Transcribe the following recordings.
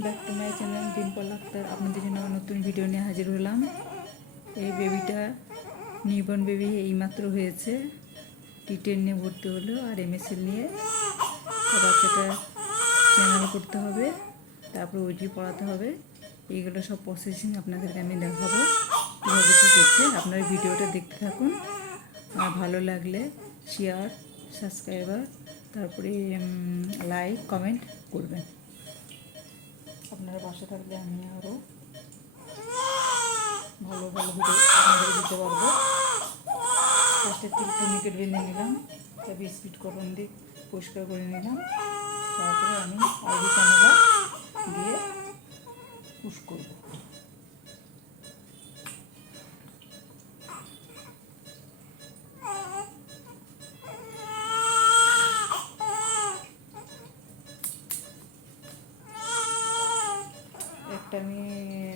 Back to my channel Dimple Akter. আপনাদের জন্য নতুন ভিডিও নিয়ে হাজির হলাম। এই বেবিটা নিউবর্ন বেবি এইমাত্র হয়েছে, টি10 নিয়ে ভর্তি হলো আর MSL নিয়ে। তো বাচ্চাটা চ্যানেল করতে হবে, তারপর ওইটি পড়াতে হবে। এইগুলো সব প্রসেসিং আপনাদেরকে আমি দেখাবো কীভাবে কী করছে। আপনারা ভিডিওটা দেখতে থাকুন, আর ভালো লাগলে শেয়ার, সাবস্ক্রাইবার, তারপরে লাইক, কমেন্ট করবেন। আপনারা পাশে থাকলে আমি আরও ভালো ভালো ভিডিও আপনাদের দিতে পারবো। ফার্স্টে টুনিকেট বেঁধে নিলাম, তারপরে স্পিড কটন দিয়ে পরিষ্কার করে নিলাম। তারপরে আমি আইভি ক্যানোলা দিয়ে পুশ করব। একটা আমি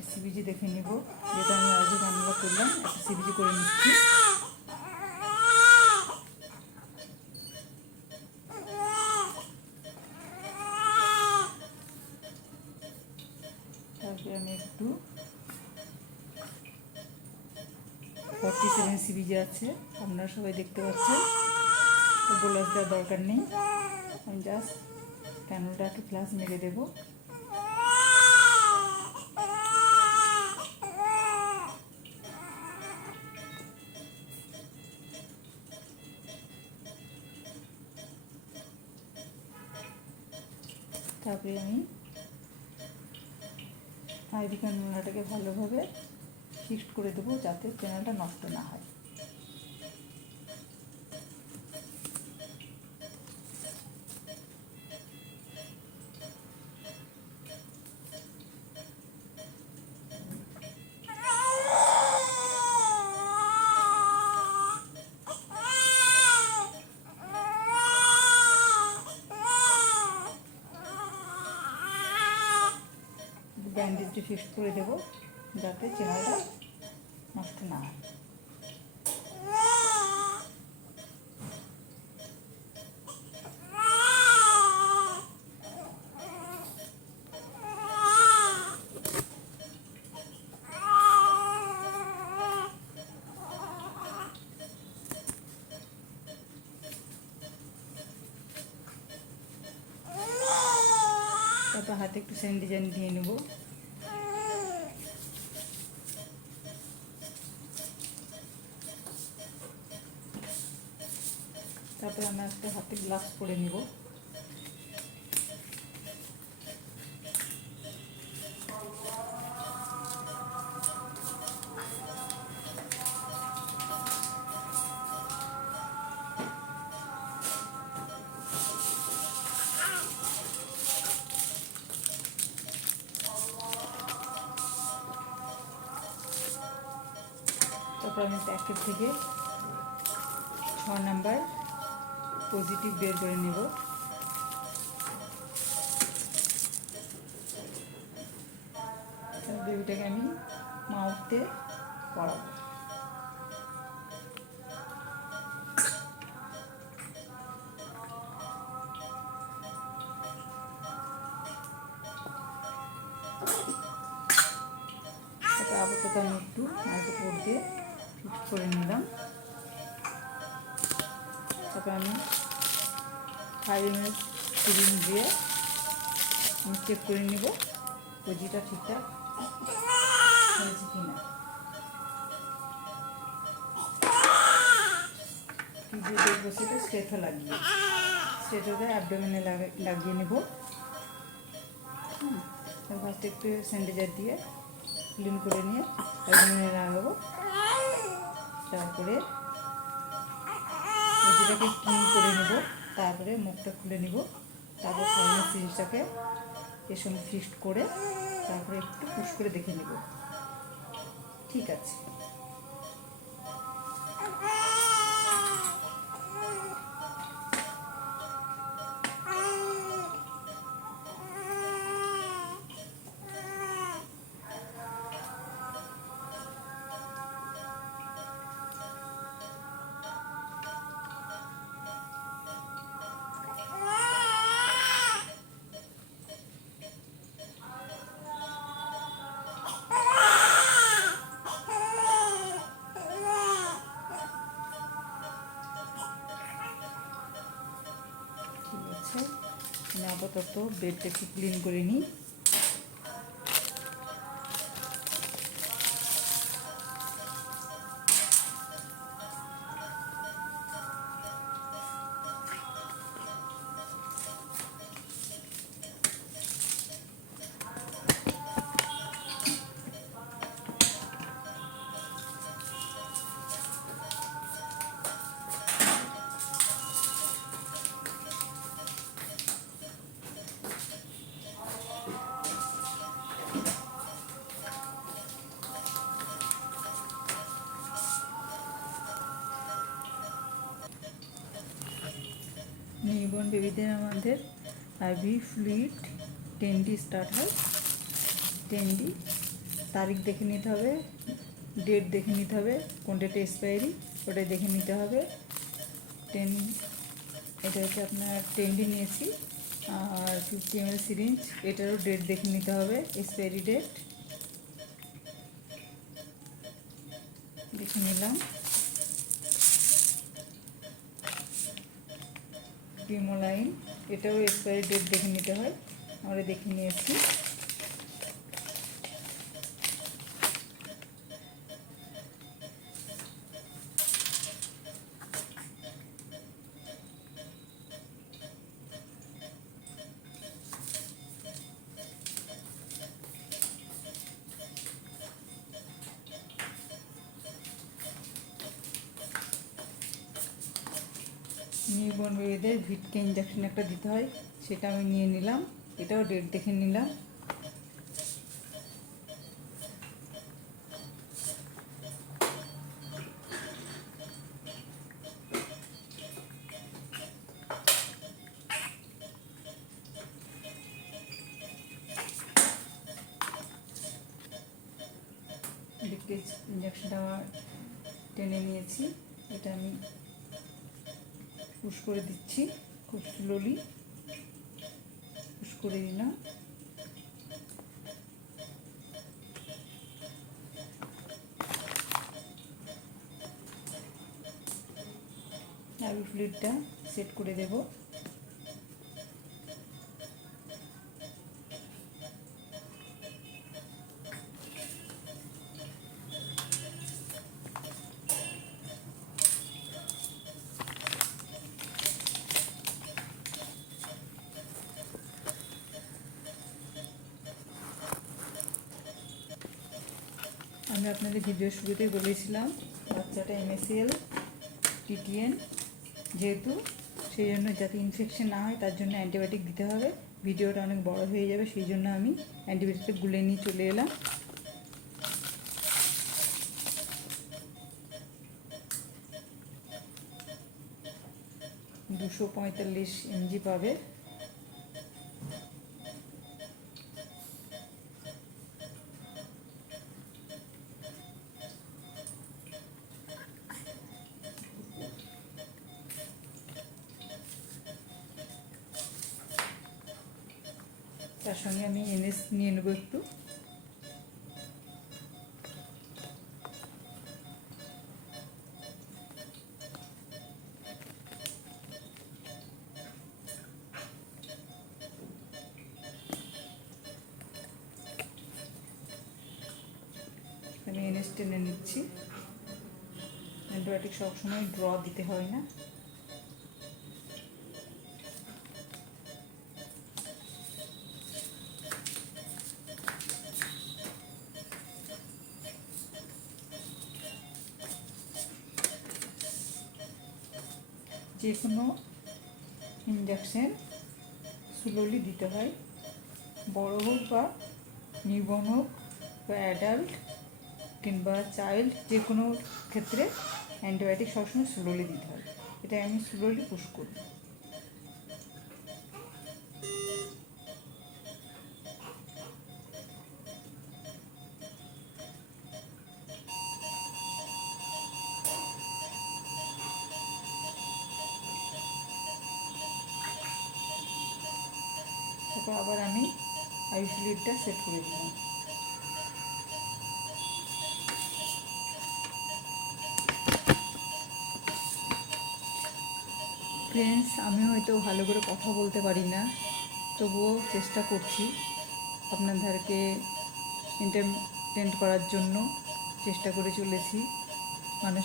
সিবিজি দেখে নিব, যেটা আমি আইভি ক্যানোলা করলাম, একটা সিবিজি করে নিচ্ছি। তারপরে আমি একটু 47 সিবিজি আছে, আপনারা সবাই দেখতে পাচ্ছেন, তো বোলাস দেওয়ার দরকার নেই। আমি জাস্ট ক্যানোলাটাকে ফ্লাশ মেরে দেবো। তারপরে আমি আইভি ক্যানোলাটাকে ভালোভাবে ফিক্সড করে দেবো, যাতে ক্যানোলাটা নষ্ট না হয়। ব্যান্ডেজ দিয়ে ফিক্সড করে দেবো, যাতে ক্যানোলাটা নষ্ট না হয়। তারপর হাতে একটু সেন ডিজাইন দিয়ে নেব। তারপরে আমরা একটা হাতে গ্লাভস পরে নেব। তারপর আমি প্যাকেট থেকে 6 নাম্বার পজিটিভ বের করে নেব। বেবিটাকে আমি মাউথে পরাবো। আপাতত আমি একটু মাইক্রো পোর দিয়ে ফিক্স করে নিলাম। তারপর আমি 5 ml ক্রিম দিয়ে আমি চেক করে নিব পজিটা ঠিকঠাক হয়েছে কিনা। যে দেখবো সেটা স্ট্রেটও স্ট্রেটে অ্যাবডোমেনে লাগিয়ে নেব। ফার্স্টে একটু স্যানিটাইজার দিয়ে ক্লিন করে নিয়ে অ্যাবডোমেনে লাগাবো। তারপরে যেটাকে ক্লিন করে নেব, তারপরে মুখটা খুলে নিব। তারপর সামনের সিরিজটাকে এর সঙ্গে ফিক্সড করে তারপরে একটু পুশ করে দেখে নেব ঠিক আছে। আপাতত বেডটা একটু ক্লিন করে নিই। নিউবর্ন বেবিদের আমাদের আইভি ফ্লুইড 10D স্টার্ট হয়। 10D তারিখ দেখে নিতে হবে, ডেট দেখে নিতে হবে, কোন ডেটে এক্সপায়ারি ওটাই দেখে নিতে হবে। 10 এটা হচ্ছে আপনার 10D নিয়েছি। আর 50 ml সিরিঞ্জ, এটারও ডেট দেখে নিতে হবে, এক্সপায়ারি ডেট দেখে নিলাম। ক্রিমোলাইন, এটাও এক্সপায়ারি ডেট দেখে নিতে হয়, আমরা দেখে নিয়েছি। নিউবর্ন বেবিদের ভিটকে ইঞ্জেকশন একটা দিতে হয়, সেটা আমি নিয়ে নিলাম, এটাও ডেট দেখে নিলাম। ভিটকে ইঞ্জেকশনটা টেনে নিয়েছি, এটা আমি পুশ করে দিচ্ছি, খুব স্লোলি পুশ করে দিলাম। আইভি ফ্লুইডটা সেট করে দেব। আমি আপনাদের ভিডিও শুরুতেই বলেছিলাম বাচ্চাটা MSL TTN যেহেতু, সেই জন্য যাতে ইনফেকশন না হয় তার জন্য অ্যান্টিবায়োটিক দিতে হবে। ভিডিওটা অনেক বড় হয়ে যাবে, সেই জন্য আমি অ্যান্টিবায়োটিকটা গুলে নিয়ে চলে এলাম। দুশো 45 mg পাবে। তার সঙ্গে আমি NS নিয়ে নেবো একটু। আমি NS টেনে নিচ্ছি। অ্যান্টিবায়োটিক সবসময় ড্র দিতে হয় না। যে কোনো ইঞ্জেকশন স্লোলি দিতে হয়, বড় হোক বা নিউবর্ন হোক বা অ্যাডাল্ট কিংবা চাইল্ড, যে কোনো ক্ষেত্রে অ্যান্টিবায়োটিক সবসময় স্লোলি দিতে হয়। এটা আমি স্লোলি পুশ করি। তারপর আবার আমি আইভি ফ্লুইডটা সেট করে দিলাম। ফ্রেন্ডস, আমি হয়তো ভালো করে কথা বলতে পারি না, তবুও চেষ্টা করছি আপনাদেরকে এন্টারটেন করার জন্য চেষ্টা করে চলেছি। মানুষ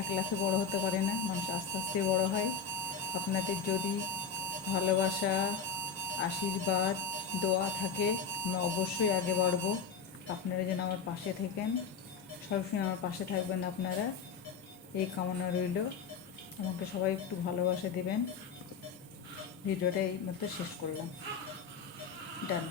এক লাফে বড় হতে পারে না, মানুষ আস্তে আস্তে বড় হয়। আপনাদের যদি ভালোবাসা, আশীর্বাদ, দোয়া থাকে আমি অবশ্যই আগে বাড়বো। আপনারা যেন আমার পাশে থাকেন, সবসময় আমার পাশে থাকবেন আপনারা, এই কামনা রইল। আমাকে সবাই একটু ভালোবাসা দেবেন। ভিডিওটা এই মতো শেষ করলাম। ডান।